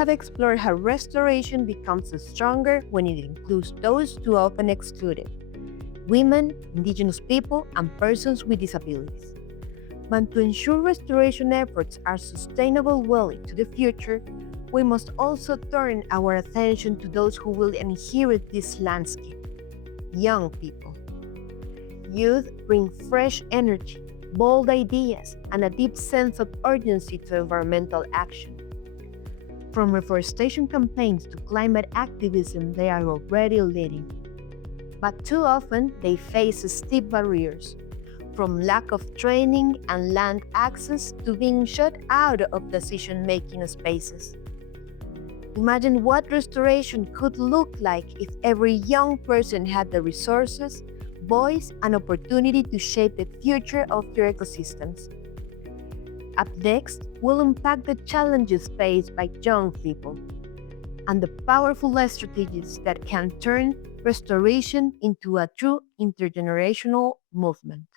have explored how restoration becomes stronger when it includes those too often excluded: women, indigenous people, and persons with disabilities. But to ensure restoration efforts are sustainable well into the future, we must also turn our attention to those who will inherit this landscape: young people. Youth bring fresh energy, bold ideas, and a deep sense of urgency to environmental action. From reforestation campaigns to climate activism, they are already leading. But too often, they face steep barriers, from lack of training and land access to being shut out of decision-making spaces. Imagine what restoration could look like if every young person had the resources, voice, and opportunity to shape the future of your ecosystems. Up next, we'll unpack the challenges faced by young people and the powerful strategies that can turn restoration into a true intergenerational movement.